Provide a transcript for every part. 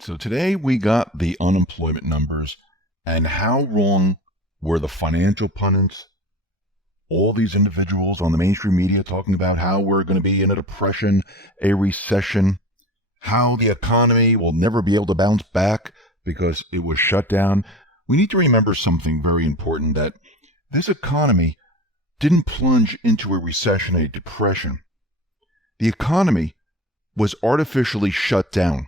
So today we got the unemployment numbers, and how wrong were the financial pundits, all these individuals on the mainstream media talking about how we're going to be in a depression, a recession, how the economy will never be able to bounce back because it was shut down. We need to remember something very important, that this economy didn't plunge into a recession, a depression. The economy was artificially shut down,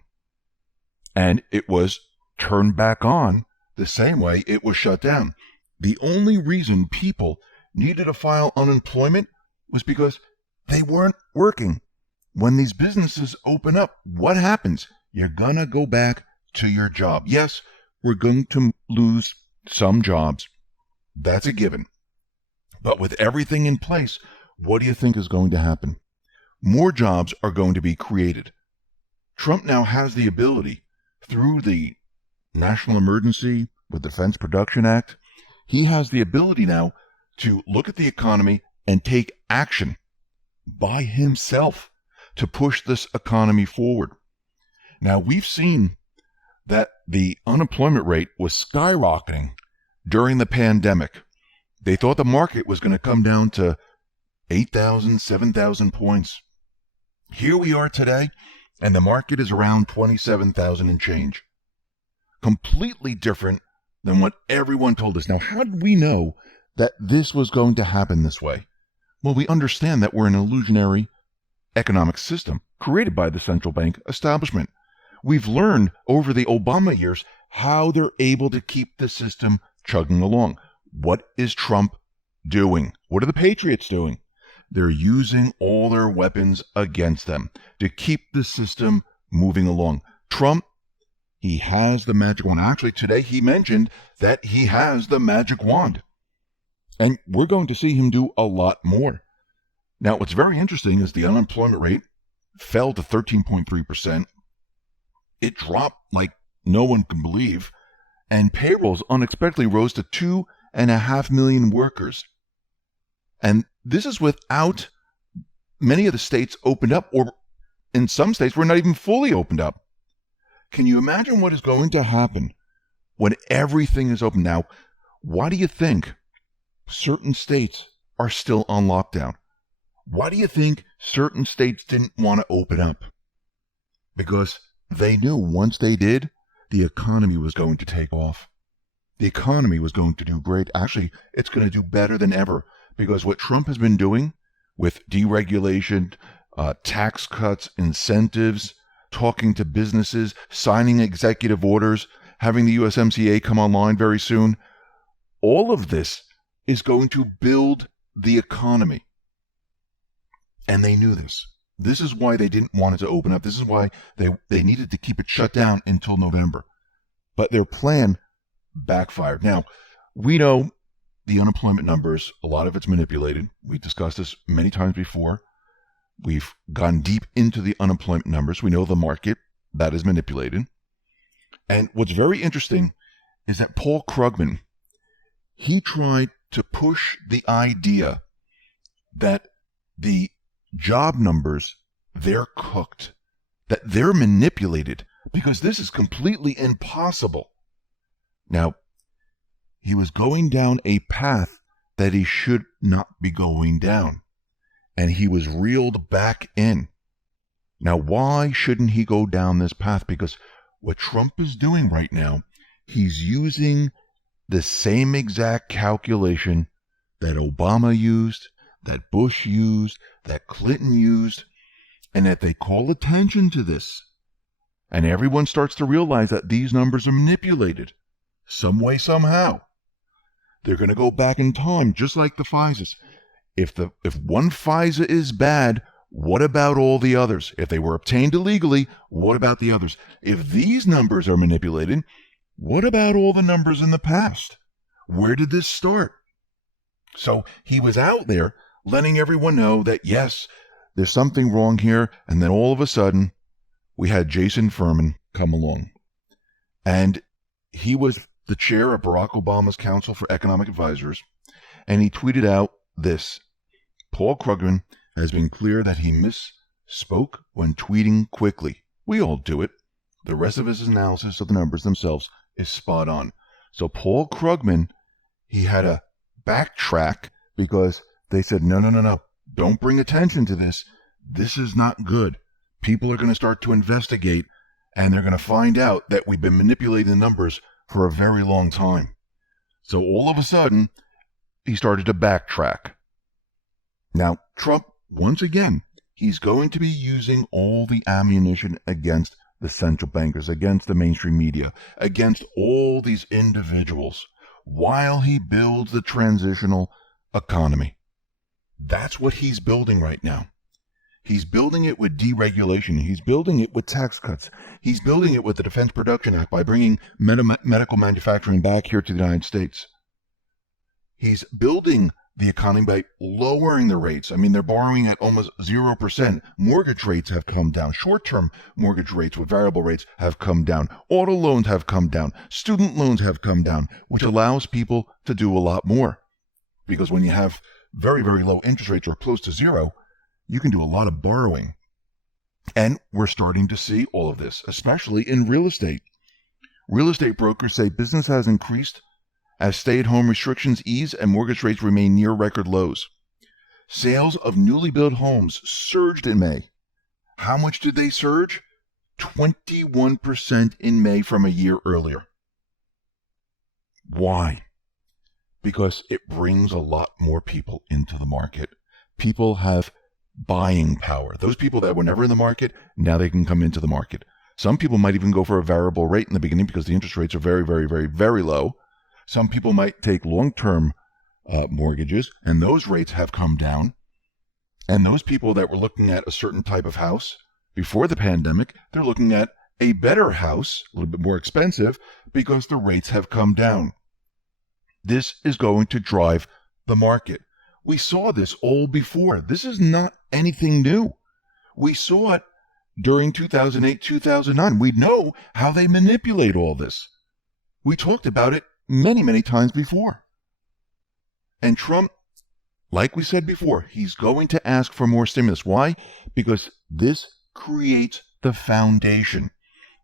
and it was turned back on the same way it was shut down. The only reason people needed to file unemployment was because they weren't working. When these businesses open up, what happens? You're going to go back to your job. Yes, we're going to lose some jobs. That's a given. But with everything in place, what do you think is going to happen? More jobs are going to be created. Trump now has the ability, through the national emergency with the Defense Production Act, he has the ability now to look at the economy and take action by himself to push this economy forward. Now, we've seen that the unemployment rate was skyrocketing during the pandemic. They thought the market was going to come down to 8,000, 7,000 points. Here we are today, and the market is around 27,000 and change. Completely different than what everyone told us. Now, how did we know that this was going to happen this way? Well, we understand that we're an illusionary economic system created by the central bank establishment. We've learned over the Obama years how they're able to keep the system chugging along. What is Trump doing? What are the Patriots doing? They're using all their weapons against them to keep the system moving along. Trump, he has the magic wand. Actually, today he mentioned that he has the magic wand. And we're going to see him do a lot more. Now, what's very interesting is the unemployment rate fell to 13.3%. It dropped like no one can believe. And payrolls unexpectedly rose to 2.5 million workers. And this is without many of the states opened up, or in some states we're not even fully opened up. Can you imagine what is going to happen when everything is open? Now, why do you think certain states are still on lockdown? Why do you think certain states didn't want to open up? Because they knew once they did, the economy was going to take off. The economy was going to do great. Actually, it's going to do better than ever, because what Trump has been doing with deregulation, tax cuts, incentives, talking to businesses, signing executive orders, having the USMCA come online very soon, all of this is going to build the economy. And they knew this. This is why they didn't want it to open up. This is why they needed to keep it shut down until November. But their plan backfired. Now, we know the unemployment numbers, a lot of it's manipulated. We discussed this many times before. We've gone deep into the unemployment numbers. We know the market, that is manipulated. And what's very interesting is that Paul Krugman, he tried to push the idea that the job numbers, they're cooked, that they're manipulated, because this is completely impossible. Now, he was going down a path that he should not be going down, and he was reeled back in. Now, why shouldn't he go down this path? Because what Trump is doing right now, he's using the same exact calculation that Obama used, that Bush used, that Clinton used, and that they call attention to this. And everyone starts to realize that these numbers are manipulated some way, somehow. They're going to go back in time, just like the FISAs. If one FISA is bad, what about all the others? If they were obtained illegally, what about the others? If these numbers are manipulated, what about all the numbers in the past? Where did this start? So he was out there letting everyone know that, yes, there's something wrong here. And then all of a sudden, we had Jason Furman come along. And he was the chair of Barack Obama's Council for Economic Advisors. And he tweeted out this: Paul Krugman has been clear that he misspoke when tweeting quickly. We all do it. The rest of his analysis of the numbers themselves is spot on. So Paul Krugman, he had to backtrack because they said, no, don't bring attention to this. This is not good. People are going to start to investigate, and they're going to find out that we've been manipulating the numbers for a very long time. So all of a sudden, he started to backtrack. Now, Trump, once again, he's going to be using all the ammunition against the central bankers, against the mainstream media, against all these individuals, while he builds the transitional economy. That's what he's building right now. He's building it with deregulation. He's building it with tax cuts. He's building it with the Defense Production Act by bringing medical manufacturing back here to the United States. He's building the economy by lowering the rates. I mean, they're borrowing at almost 0%. Mortgage rates have come down. Short-term mortgage rates with variable rates have come down. Auto loans have come down. Student loans have come down, which allows people to do a lot more. Because when you have very, very low interest rates or close to zero, you can do a lot of borrowing. And we're starting to see all of this, especially in real estate. Real estate brokers say business has increased as stay-at-home restrictions ease and mortgage rates remain near record lows. Sales of newly built homes surged in May. How much did they surge? 21% in May from a year earlier. Why? Because it brings a lot more people into the market. People have buying power. Those people that were never in the market, now they can come into the market. Some people might even go for a variable rate in the beginning because the interest rates are very, very, very, very low. Some people might take long-term mortgages, and those rates have come down. And those people that were looking at a certain type of house before the pandemic, they're looking at a better house, a little bit more expensive, because the rates have come down. This is going to drive the market. We saw this all before. This is not anything new. We saw it during 2008, 2009. We know how they manipulate all this. We talked about it many, many times before. And Trump, like we said before, he's going to ask for more stimulus. Why? Because this creates the foundation.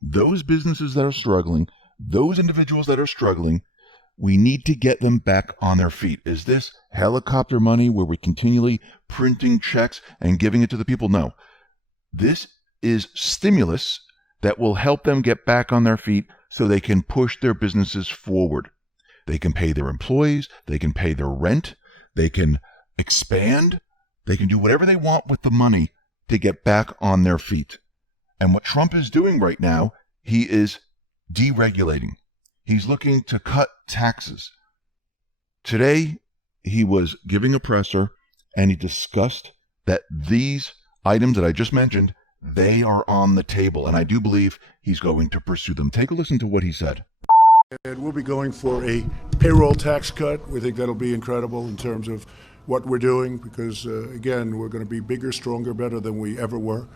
Those businesses that are struggling, those individuals that are struggling, we need to get them back on their feet. Is this helicopter money where we're continually printing checks and giving it to the people? No. This is stimulus that will help them get back on their feet so they can push their businesses forward. They can pay their employees, they can pay their rent, they can expand, they can do whatever they want with the money to get back on their feet. And what Trump is doing right now, he is deregulating. He's looking to cut taxes. Today, he was giving a presser, and he discussed that these items that I just mentioned, they are on the table, and I do believe he's going to pursue them. Take a listen to what he said. And we'll be going for a payroll tax cut. We think that'll be incredible in terms of what we're doing because, again, we're going to be bigger, stronger, better than we ever were.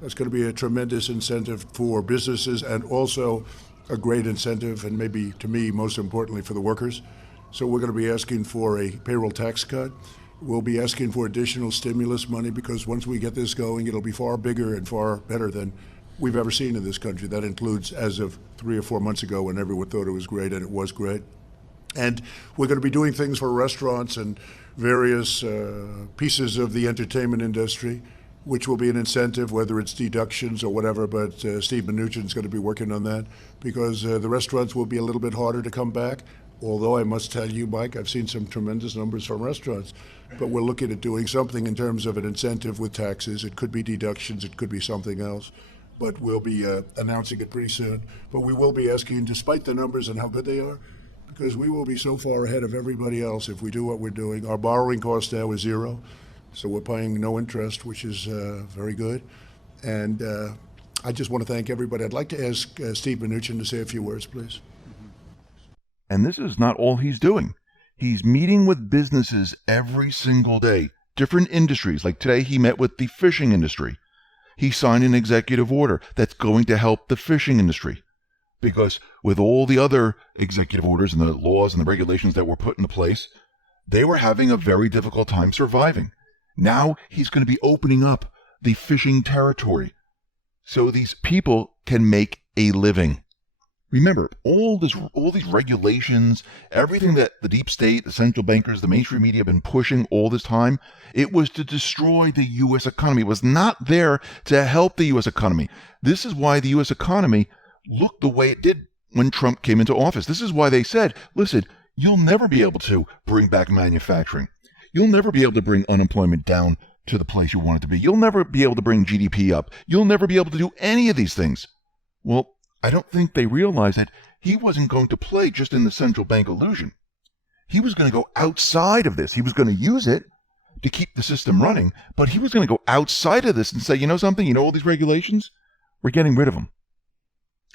That's going to be a tremendous incentive for businesses and also a great incentive, and maybe to me, most importantly, for the workers. So we're going to be asking for a payroll tax cut. We'll be asking for additional stimulus money because once we get this going, it'll be far bigger and far better than we've ever seen in this country. That includes as of 3 or 4 months ago when everyone thought it was great, and it was great. And we're going to be doing things for restaurants and various pieces of the entertainment industry, which will be an incentive, whether it's deductions or whatever, but Steve Mnuchin is going to be working on that because the restaurants will be a little bit harder to come back. Although I must tell you, Mike, I've seen some tremendous numbers from restaurants, but we're looking at doing something in terms of an incentive with taxes. It could be deductions, it could be something else, but we'll be announcing it pretty soon. But we will be asking, despite the numbers and how good they are, because we will be so far ahead of everybody else if we do what we're doing. Our borrowing cost now is zero. So we're paying no interest, which is very good. And I just want to thank everybody. I'd like to ask Steve Mnuchin to say a few words, please. And this is not all he's doing. He's meeting with businesses every single day, different industries. Like today, he met with the fishing industry. He signed an executive order that's going to help the fishing industry. Because with all the other executive orders and the laws and the regulations that were put into place, they were having a very difficult time surviving. Now he's going to be opening up the fishing territory so these people can make a living. Remember, all these regulations, everything that the deep state, the central bankers, the mainstream media have been pushing all this time, it was to destroy the U.S. economy. It was not there to help the U.S. economy. This is why the U.S. economy looked the way it did when Trump came into office. This is why they said, listen, you'll never be able to bring back manufacturing. You'll never be able to bring unemployment down to the place you want it to be. You'll never be able to bring GDP up. You'll never be able to do any of these things. Well, I don't think they realized that he wasn't going to play just in the central bank illusion. He was going to go outside of this. He was going to use it to keep the system running, but he was going to go outside of this and say, you know something? You know all these regulations? We're getting rid of them.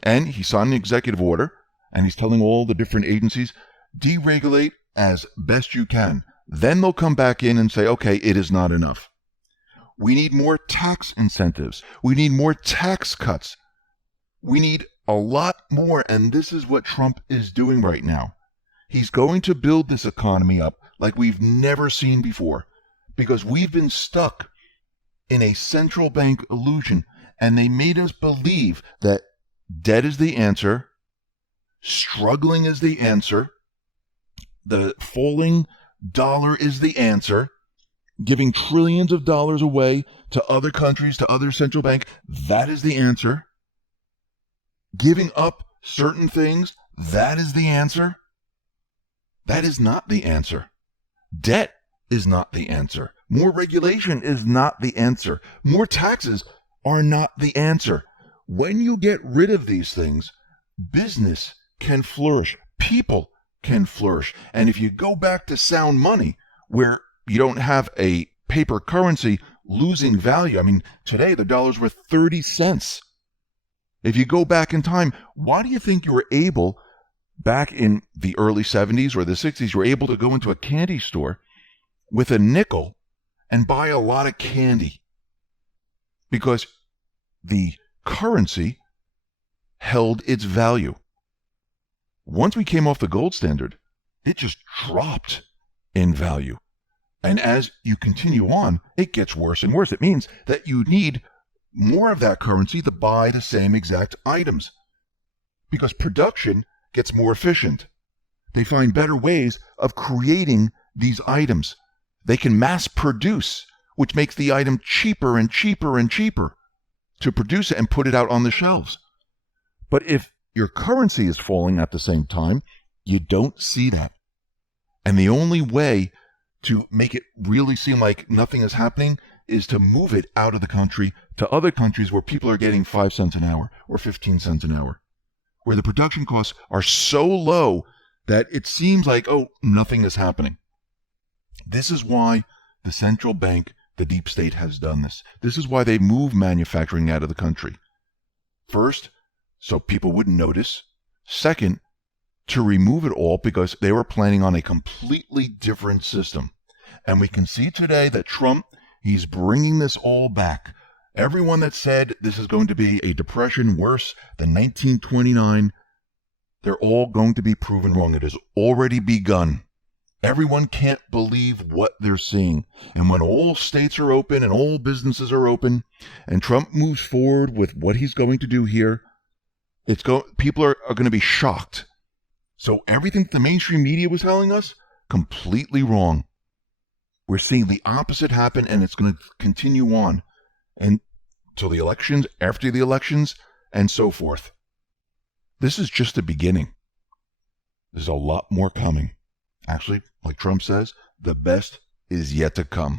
And he signed an executive order, and he's telling all the different agencies, deregulate as best you can. Then they'll come back in and say, okay, it is not enough. We need more tax incentives. We need more tax cuts. We need a lot more, and this is what Trump is doing right now. He's going to build this economy up like we've never seen before, because we've been stuck in a central bank illusion, and they made us believe that debt is the answer, struggling is the answer, the falling dollar is the answer, giving trillions of dollars away to other countries, to other central bank, that is the answer. Giving up certain things, that is the answer. That is not the answer. Debt is not the answer. More regulation is not the answer. More taxes are not the answer. When you get rid of these things, business can flourish. People can flourish. And if you go back to sound money, where you don't have a paper currency losing value, I mean, today the dollar's worth 30 cents. If you go back in time, why do you think you were able, back in the early 70s or the 60s, you were able to go into a candy store with a nickel and buy a lot of candy? Because the currency held its value. Once we came off the gold standard, it just dropped in value. And as you continue on, it gets worse and worse. It means that you need more of that currency to buy the same exact items, because production gets more efficient. They find better ways of creating these items. They can mass produce, which makes the item cheaper and cheaper and cheaper to produce it and put it out on the shelves. But if your currency is falling at the same time, you don't see that. And the only way to make it really seem like nothing is happening is to move it out of the country to other countries where people are getting 5 cents an hour or 15 cents an hour, where the production costs are so low that it seems like, oh, nothing is happening. This is why the central bank, the deep state, has done this. This is why they moved manufacturing out of the country. First, so people wouldn't notice. Second, to remove it all because they were planning on a completely different system. And we can see today that Trump, he's bringing this all back. Everyone that said this is going to be a depression worse than 1929, they're all going to be proven wrong. It has already begun. Everyone can't believe what they're seeing. And when all states are open and all businesses are open, and Trump moves forward with what he's going to do here, people are going to be shocked. So everything the mainstream media was telling us, completely wrong. We're seeing the opposite happen, and it's going to continue on until the elections, after the elections, and so forth. This is just the beginning. There's a lot more coming. Actually, like Trump says, the best is yet to come.